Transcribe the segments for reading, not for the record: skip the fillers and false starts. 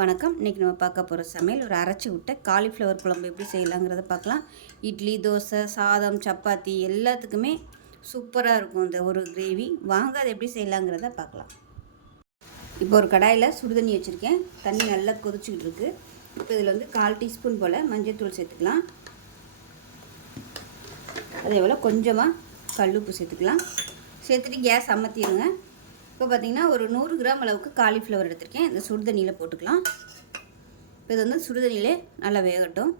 வணக்கம். இன்றைக்கி நம்ம பார்க்க போகிற சமையல் ஒரு அரைச்சி விட்ட காலிஃப்ளவர் குழம்பு எப்படி செய்யலாங்கிறத பார்க்கலாம். இட்லி, தோசை, சாதம், சப்பாத்தி எல்லாத்துக்குமே சூப்பராக இருக்கும் இந்த ஒரு கிரேவி. வாங்க அதை எப்படி செய்யலாங்கிறத பார்க்கலாம். இப்போ ஒரு கடாயில் சுடுதண்ணி வச்சுருக்கேன். தண்ணி நல்லா கொதிச்சுக்கிட்டு இருக்குது. இப்போ இதில் வந்து 1/4 டீஸ்பூன் போல் மஞ்சள்தூள் சேர்த்துக்கலாம். அதே போல் கொஞ்சமாக கல்லுப்பு சேர்த்துக்கலாம். சேர்த்துட்டு கேஸ் அமர்த்திடுங்க. இப்போ பார்த்திங்கன்னா ஒரு 100 கிராம் அளவுக்கு காலிஃப்ளவர் எடுத்திருக்கேன். இந்த சுடுதண்ணியில் போட்டுக்கலாம். இப்போ இது வந்து சுடுதண்ணியிலே நல்லா வேகட்டும்.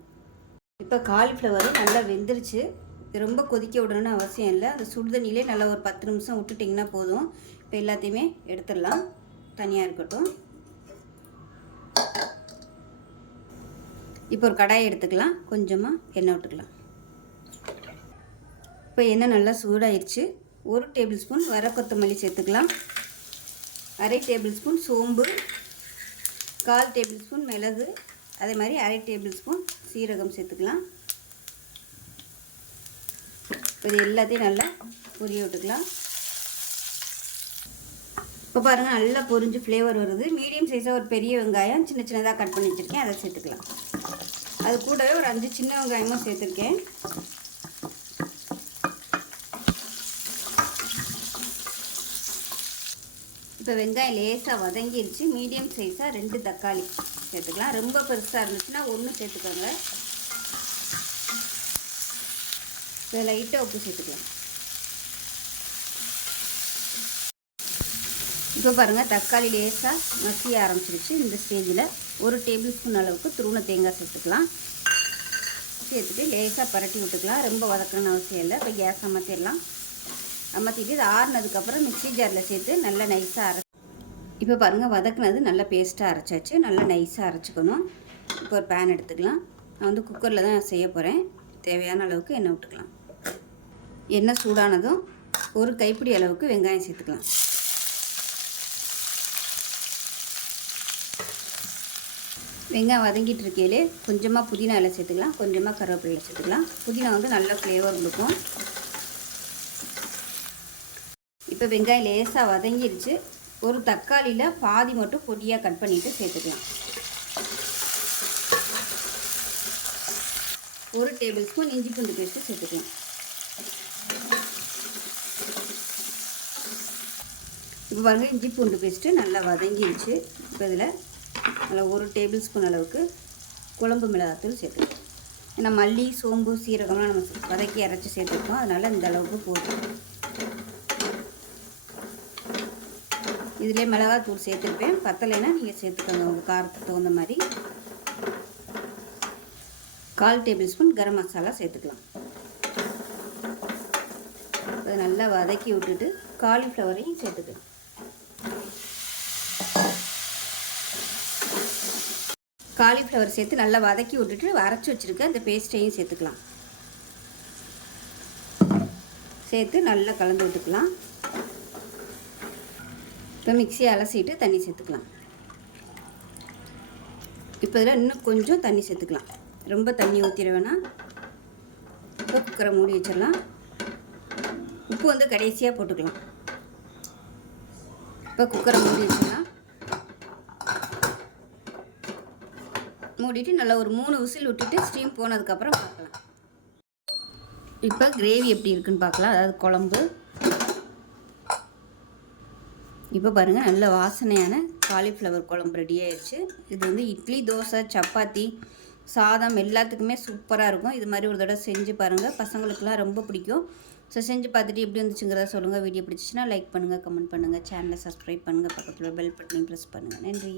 இப்போ காலிஃப்ளவர் நல்லா வெந்துருச்சு. இது ரொம்ப கொதிக்க விடணும்னு அவசியம் இல்லை. அந்த சுடுதண்ணியிலே நல்லா ஒரு 10 நிமிஷம் விட்டுட்டிங்கன்னா போதும். இப்போ எல்லாத்தையுமே எடுத்துடலாம், தனியாக இருக்கட்டும். இப்போ ஒரு கடாயை எடுத்துக்கலாம். கொஞ்சமாக எண்ணெய் விட்டுக்கலாம். இப்போ எண்ணெய் நல்லா சூடாயிருச்சு. 1 டேபிள் ஸ்பூன் வர கொத்தமல்லி சேர்த்துக்கலாம். 1/2 டேபிள் ஸ்பூன் சோம்பு, 1/4 டேபிள் ஸ்பூன் மிளகு, அதே மாதிரி 1/2 டேபிள் ஸ்பூன் சீரகம் சேர்த்துக்கலாம். இது எல்லாத்தையும் நல்லா பொரிய விட்டுக்கலாம். இப்போ பாருங்கள், நல்லா பொரிஞ்சு ஃப்ளேவர் வருது. மீடியம் சைஸாக ஒரு பெரிய வெங்காயம் சின்ன சின்னதாக கட் பண்ணி வச்சுருக்கேன், அதை சேர்த்துக்கலாம். அது கூடவே ஒரு 5 சின்ன வெங்காயமும் சேர்த்துருக்கேன். இப்போ வெங்காயம் லேசாக வதங்கிடுச்சு. மீடியம் சைஸாக 2 தக்காளி சேர்த்துக்கலாம். ரொம்ப பெருசாக இருந்துச்சுன்னா 1 சேர்த்துக்கோங்க. இப்போ லைட்டாக உப்பு சேர்த்துக்கலாம். இப்போ பாருங்கள், தக்காளி லேசாக மசிய ஆரம்பிச்சிருச்சு. இந்த ஸ்டேஜில் 1 டேபிள் ஸ்பூன் அளவுக்கு துருவன தேங்காய் சேர்த்துக்கலாம். சேர்த்துட்டு லேசாக பரட்டி விட்டுக்கலாம். ரொம்ப வதக்கணும்னு அவசியம் இல்லை. இப்போ கேஸ் அமர்த்திடலாம். அமர்த்திட்டு இது ஆறுனதுக்கப்புறம் மிக்ஸி ஜாரில் சேர்த்து நல்லா நைஸாக இப்போ பாருங்கள், வதக்குனது நல்லா பேஸ்ட்டாக அரைச்சாச்சு. நல்லா நைஸாக அரைச்சிக்கணும். இப்போ ஒரு பேன் எடுத்துக்கலாம். நான் வந்து குக்கரில் தான் செய்ய போகிறேன். தேவையான அளவுக்கு எண்ணெய் விட்டுக்கலாம். எண்ணெய் சூடானதும் 1 கைப்பிடி அளவுக்கு வெங்காயம் சேர்த்துக்கலாம். வெங்காயம் வதங்கிட்டு இருக்கையிலே கொஞ்சமாக புதினா இலை சேர்த்துக்கலாம். கொஞ்சமாக கருவேப்பிலை சேர்த்துக்கலாம். புதினா வந்து நல்ல ஃப்ளேவர் கொடுக்கும். இப்போ வெங்காயம் லேசாக வதங்கிடுச்சு. ஒரு தக்காளியில் பாதி மட்டும் பொடியாக கட் பண்ணிவிட்டு சேர்த்துக்கலாம். 1 டேபிள் ஸ்பூன் இஞ்சி பூண்டு பேஸ்ட்டு சேர்த்துக்கலாம். இப்போ பாருங்கள், இஞ்சி பூண்டு பேஸ்ட்டு நல்லா வதங்கிடுச்சு. இப்போ இதில் நல்லா 1 டேபிள் ஸ்பூன் அளவுக்கு குழம்பு மிளகாத்தூள் சேர்த்துக்கலாம். ஏன்னா மல்லி, சோம்பு, சீரகம்லாம் நம்ம வதக்கி அரைச்சி சேர்த்துருக்கோம். அதனால் இந்த அளவுக்கு போதும். இதிலே மிளகாத்தூள் சேர்த்துருப்பேன். பத்தலைன்னா நீங்கள் சேர்த்துக்கோங்க உங்கள் காரத்துக்கு தகுந்த மாதிரி. 1/4 டேபிள் ஸ்பூன் கரம் மசாலா சேர்த்துக்கலாம். அதை நல்லா வதக்கி விட்டுட்டு காலிஃப்ளவரையும் சேர்த்துக்கலாம். காலிஃப்ளவர் சேர்த்து நல்லா வதக்கி விட்டுட்டு அரைச்சி வச்சுருக்க அந்த பேஸ்ட்டையும் சேர்த்துக்கலாம். சேர்த்து நல்லா கலந்து விட்டுக்கலாம். இப்போ மிக்ஸியை அலசிட்டு தண்ணி சேர்த்துக்கலாம். இப்போ இதில் இன்னும் கொஞ்சம் தண்ணி சேர்த்துக்கலாம். ரொம்ப தண்ணி ஊற்றிட வேணாம். இப்போ குக்கரை மூடி வச்சிடலாம். உப்பு வந்து கடைசியாக போட்டுக்கலாம். இப்போ குக்கரை மூடி வச்சிடலாம். மூடிட்டு நல்லா ஒரு 3 விசில் விட்டுட்டு ஸ்டீம் போனதுக்கப்புறம் பார்க்கலாம். இப்போ கிரேவி எப்படி இருக்குன்னு பார்க்கலாம். அதாவது குழம்பு. இப்போ பாருங்கள், நல்ல வாசனையான காலிஃப்ளவர் குழம்பு ரெடி ஆயிடுச்சு. இது வந்து இட்லி, தோசை, சப்பாத்தி, சாதம் எல்லாத்துக்குமே சூப்பராக இருக்கும். இது மாதிரி ஒரு தடவை செஞ்சு பாருங்கள். பசங்களுக்குலாம் ரொம்ப பிடிக்கும். ஸோ செஞ்சு பார்த்துட்டு எப்படி வந்துச்சுங்கிறத சொல்லுங்கள். வீடியோ பிடிச்சிச்சின்னா லைக் பண்ணுங்கள், கமெண்ட் பண்ணுங்கள், சேனலை சப்ஸ்கிரைப் பண்ணுங்கள், பக்கத்தில் பெல் பட்டனையும் ப்ரெஸ் பண்ணுங்கள். நன்றி.